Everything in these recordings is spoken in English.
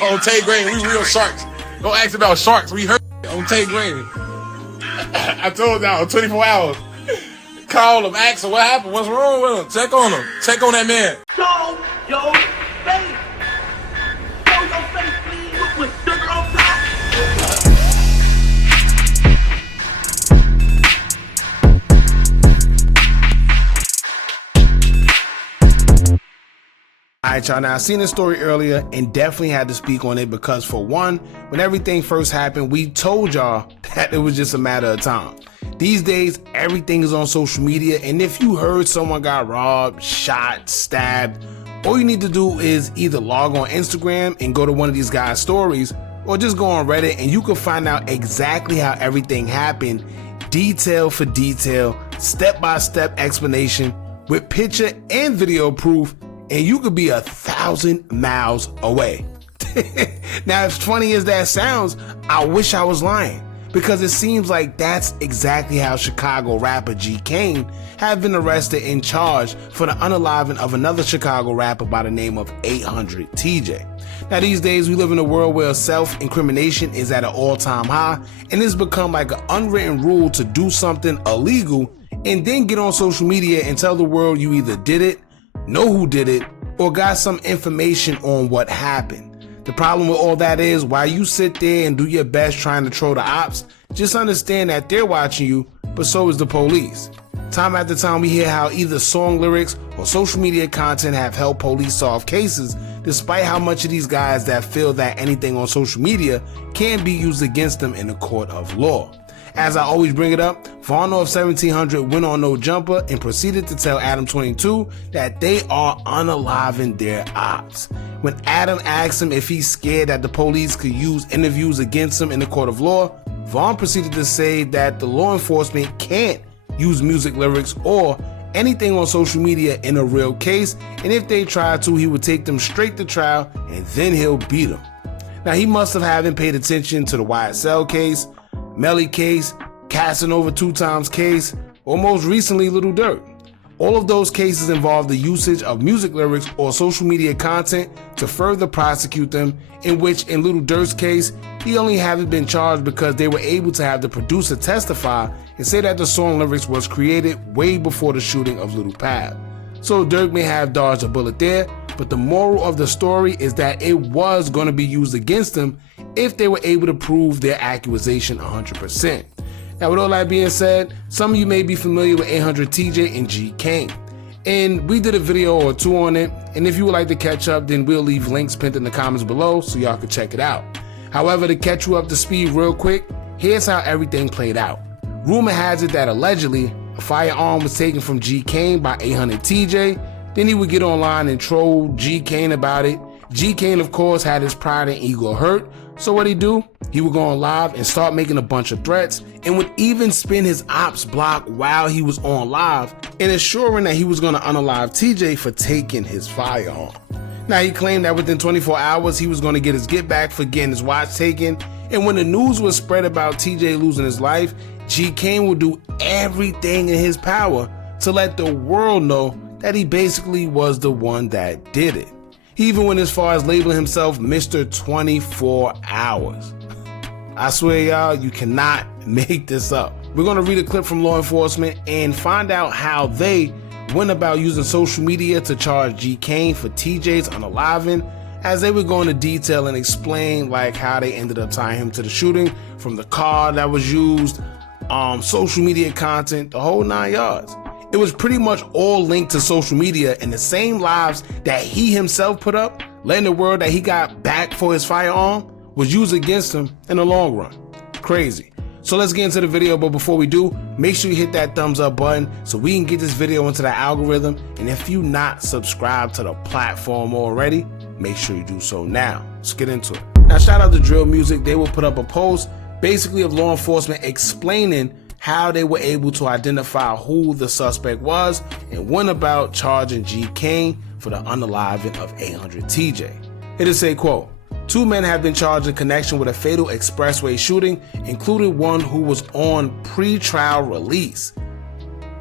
On Tay Green, we real sharks. Don't ask about sharks. We heard on Tay Green. I told y'all 24 hours. Call him, ask him what happened, what's wrong with him. Check on him. Check on that man. Show your face. Show your face, please. With sugar on top. Alright y'all, now I seen this story earlier and definitely had to speak on it because for one, when everything first happened, we told y'all that it was just a matter of time. These days, everything is on social media, and if you heard someone got robbed, shot, stabbed, all you need to do is either log on Instagram and go to one of these guys' stories, or just go on Reddit and you can find out exactly how everything happened, detail for detail, step-by-step explanation, with picture and video proof, and you could be 1,000 miles away. Now, as funny as that sounds, I wish I was lying, because it seems like that's exactly how Chicago rapper GKane have been arrested and charged for the unaliving of another Chicago rapper by the name of 800 TJ. Now, these days we live in a world where self-incrimination is at an all-time high, and it's become like an unwritten rule to do something illegal and then get on social media and tell the world you either did it, know who did it, or got some information on what happened. The problem with all that is, while you sit there and do your best trying to troll the ops, just understand that they're watching you, but so is the police. Time after time we hear how either song lyrics or social media content have helped police solve cases, despite how much of these guys that feel that anything on social media can be used against them in a court of law. As I always bring it up, Vaughn of 1700 went on No Jumper and proceeded to tell Adam 22 that they are unaliving their ops. When Adam asked him if he's scared that the police could use interviews against him in the court of law, Vaughn proceeded to say that the law enforcement can't use music lyrics or anything on social media in a real case, and if they try to, he would take them straight to trial and then he'll beat them. Now, he must have haven't paid attention to the YSL case, Melly case, Casanova 2 Times case, or most recently Lil Durk. All of those cases involve the usage of music lyrics or social media content to further prosecute them, in which in Lil Durk's case, he only haven't been charged because they were able to have the producer testify and say that the song lyrics was created way before the shooting of Lil Pab. So Durk may have dodged a bullet there, but the moral of the story is that it was going to be used against them if they were able to prove their accusation 100%. Now, with all that being said, some of you may be familiar with 800 TJ and GKane, and we did a video or two on it, and if you would like to catch up, then we'll leave links pinned in the comments below so y'all can check it out. However, to catch you up to speed real quick, here's how everything played out. Rumor has it that allegedly a firearm was taken from GKane by 800 TJ, then he would get online and troll GKane about it. GKane, of course, had his pride and ego hurt, so what'd he do? He would go on live and start making a bunch of threats, and would even spin his ops block while he was on live and assuring that he was going to unalive TJ for taking his firearm. Now, he claimed that within 24 hours he was going to get his get back for getting his watch taken, and when the news was spread about TJ losing his life, GKane would do everything in his power to let the world know that he basically was the one that did it. He even went as far as labeling himself Mr. 24 Hours. I swear, y'all, you cannot make this up. We're going to read a clip from law enforcement and find out how they went about using social media to charge GKane for TJ's unaliving, as they would go into detail and explain like how they ended up tying him to the shooting, from the car that was used, social media content, the whole 9 yards. It was pretty much all linked to social media, and the same lives that he himself put up, letting the world that he got back for his firearm, was used against him in the long run. Crazy. So let's get into the video, but before we do, make sure you hit that thumbs up button so we can get this video into the algorithm, and if you not subscribed to the platform already, make sure you do so now. Let's get into it. Now, shout out to Drill Music. They will put up a post basically of law enforcement explaining how they were able to identify who the suspect was and went about charging GKane for the unaliving of 800 TJ. It is a quote, "2 men have been charged in connection with a fatal expressway shooting, including one who was on pre-trial release."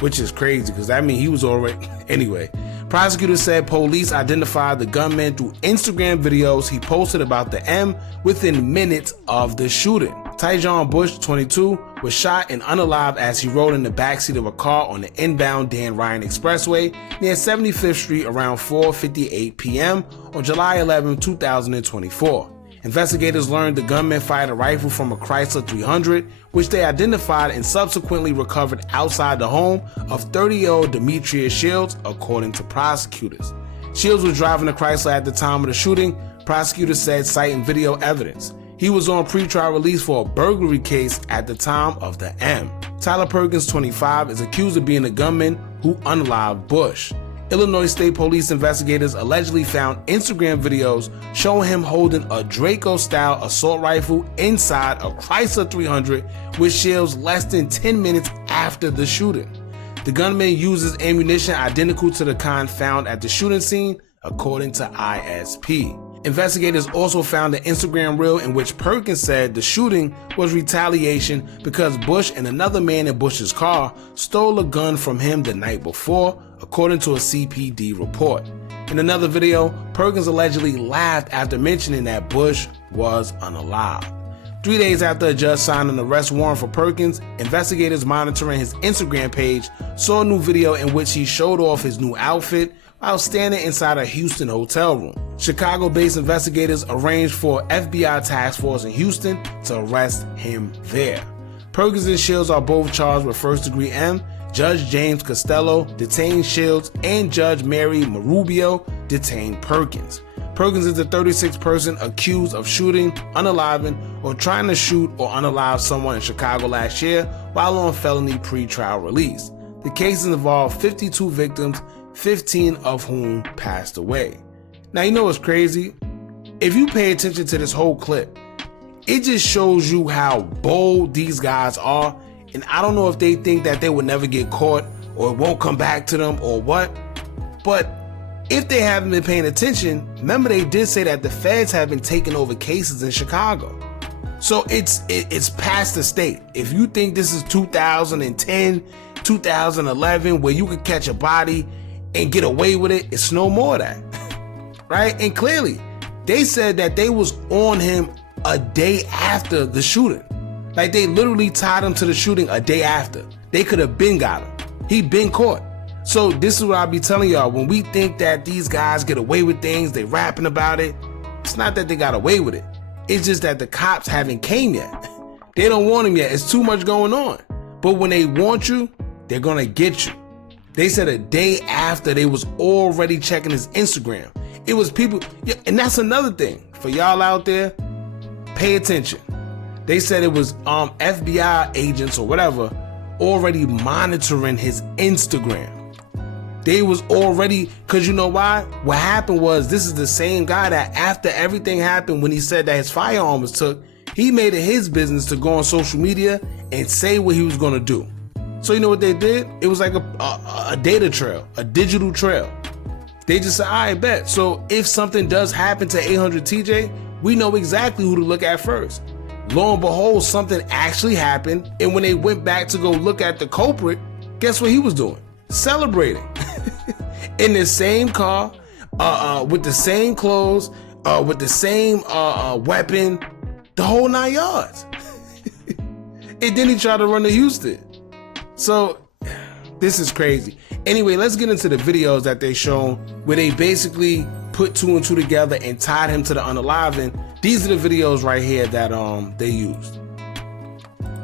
Which is crazy, because I mean he was already, anyway. Prosecutors said police identified the gunman through Instagram videos he posted about the M within minutes of the shooting. Tyjon Bush, 22, was shot and unalive as he rode in the backseat of a car on the inbound Dan Ryan Expressway near 75th Street around 4:58 p.m. on July 11, 2024. Investigators learned the gunman fired a rifle from a Chrysler 300, which they identified and subsequently recovered outside the home of 30-year-old Demetrius Shields, according to prosecutors. Shields was driving the Chrysler at the time of the shooting, prosecutors said, citing video evidence. He was on pretrial release for a burglary case at the time of the M. Tyler Perkins, 25, is accused of being the gunman who unalived Bush. Illinois State Police investigators allegedly found Instagram videos showing him holding a Draco-style assault rifle inside a Chrysler 300 with Shields less than 10 minutes after the shooting. The gunman uses ammunition identical to the kind found at the shooting scene, according to ISP. Investigators also found an Instagram reel in which Perkins said the shooting was retaliation because Bush and another man in Bush's car stole a gun from him the night before, according to a CPD report. In another video, Perkins allegedly laughed after mentioning that Bush was unalived. 3 days after a judge signed an arrest warrant for Perkins, investigators monitoring his Instagram page saw a new video in which he showed off his new outfit while standing inside a Houston hotel room. Chicago-based investigators arranged for FBI task force in Houston to arrest him there. Perkins and Shields are both charged with first-degree M. Judge James Costello detained Shields and Judge Mary Marubio detained Perkins. Perkins is the 36th person accused of shooting, unaliving, or trying to shoot or unalive someone in Chicago last year while on felony pretrial release. The cases involved 52 victims, 15 of whom passed away. Now, you know what's crazy? If you pay attention to this whole clip, it just shows you how bold these guys are. And I don't know if they think that they will never get caught or it won't come back to them or what. But if they haven't been paying attention, remember they did say that the feds have been taking over cases in Chicago. So it's past the state. If you think this is 2010, 2011, where you could catch a body and get away with it, it's no more of that. Right? And clearly, they said that they was on him a day after the shooting. Like, they literally tied him to the shooting a day after. They could have been got him. He been caught. So this is what I'll be telling y'all. When we think that these guys get away with things, they rapping about it, it's not that they got away with it. It's just that the cops haven't came yet. They don't want him yet. It's too much going on. But when they want you, they're gonna get you. They said a day after they was already checking his Instagram. It was people, yeah, and that's another thing. For y'all out there, pay attention. They said it was FBI agents or whatever already monitoring his Instagram. They was already, cause you know why? What happened was, this is the same guy that after everything happened, when he said that his firearm was took, he made it his business to go on social media and say what he was gonna do. So you know what they did? It was like a data trail, a digital trail. They just said, I bet. So if something does happen to 800 TJ, we know exactly who to look at first. Lo and behold, something actually happened. And when they went back to go look at the culprit, guess what he was doing? Celebrating. In the same car, with the same clothes, with the same weapon, the whole 9 yards. And then he tried to run to Houston. So this is crazy. Anyway, let's get into the videos that they shown where they basically put 2 and 2 together and tied him to the unaliving. These are the videos right here that they used.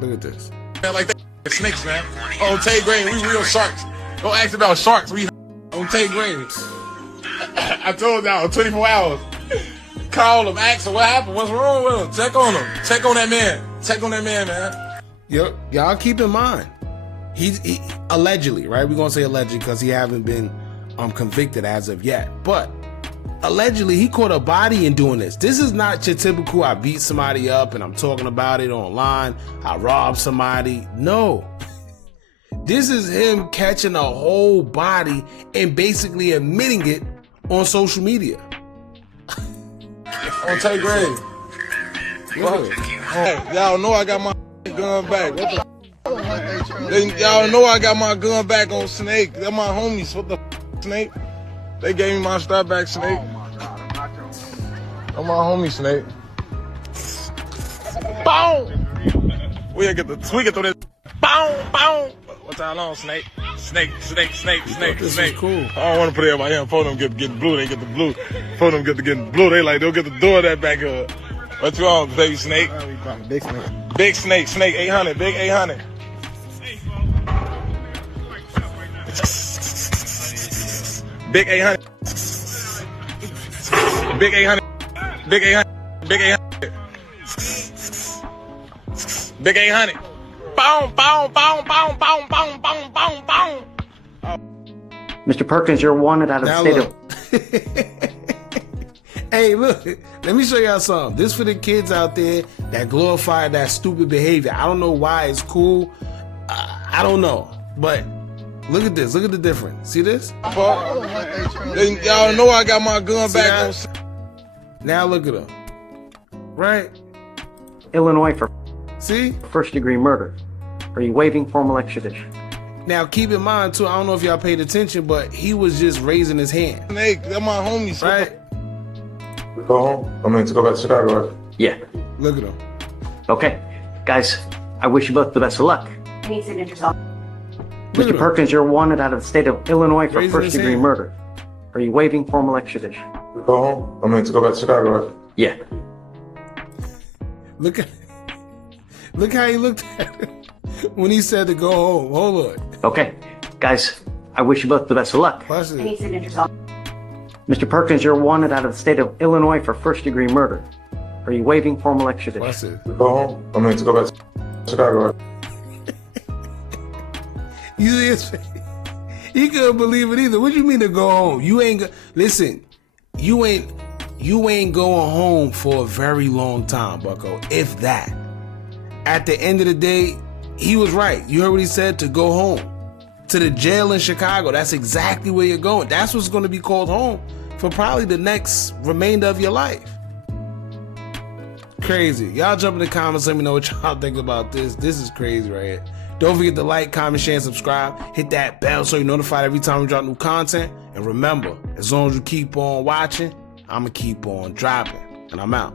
Look at this. Man, like that snakes, man. On GKane, we real sharks. Don't ask about sharks. We on GKane. I told y'all 24 hours. Call him, ask him what happened, what's wrong with him. Check on him. Check on that man. Check on that man. Yo, y'all keep in mind, he allegedly, right? We're gonna say allegedly because he haven't been convicted as of yet. But allegedly, he caught a body in doing this. This is not your typical, I beat somebody up and I'm talking about it online, I robbed somebody. No. This is him catching a whole body and basically admitting it on social media. On GKane. Hey, y'all know I got my gun back. What the y'all know I got my gun back on Snake. They're my homies. What the Snake? They gave me my strap back, Snake. I'm my homie, Snake. Boom! We get the tweak it through this. Boom! Boom! What's that on, Snake? Snake. This is cool. I don't want to put everybody in. For them get blue, they get the blue. For them get blue, they like, they'll get the door that back up. What's wrong, baby Snake? Big Snake. Big Snake, Snake 800, big 800. Big 800. Big 800. Big 800. Big 800. Big 800. Boom, boom, boom, boom, boom, boom, boom, boom, boom. Mr. Perkins, you're wanted out of Now state look. of... Hey, look, let me show y'all something. This for the kids out there that glorify that stupid behavior. I don't know why it's cool. I don't know. But look at this. Look at the difference. See this? Y'all know I got my gun back on. Now look at them. Right? Illinois for See? first-degree murder. Are you waiving formal extradition? Now keep in mind too, I don't know if y'all paid attention, but he was just raising his hand. Snake, they're my homies. Right? Go home? I mean, to go back to Chicago. Yeah. Look at him. Okay. Guys, I wish you both the best of luck. Any signatures on? Look at Mr. him. Perkins, you're wanted out of the state of Illinois for Raising his first-degree hand. murder. Are you waiving formal extradition? Go home? I mean, to go back to Chicago. Yeah. Look how he looked at him when he said to go home. Hold on. Okay. Guys, I wish you both the best of luck. Watch Any this. signatures on? Mr. Perkins, you're wanted out of the state of Illinois for first-degree murder. Are you waiving formal extradition? Watch this. Go home? I mean, to go back to Chicago. You see his face? He couldn't believe it either. What you mean to go home? You ain't listen. You ain't going home for a very long time, Bucko. If that. At the end of the day, he was right. You heard what he said, to go home. To the jail in Chicago. That's exactly where you're going. That's what's going to be called home for probably the next remainder of your life. Crazy. Y'all jump in the comments. Let me know what y'all think about this. This is crazy right here. Don't forget to like, comment, share, and subscribe. Hit that bell so you're notified every time we drop new content. And remember, as long as you keep on watching, I'm going to keep on dropping. And I'm out.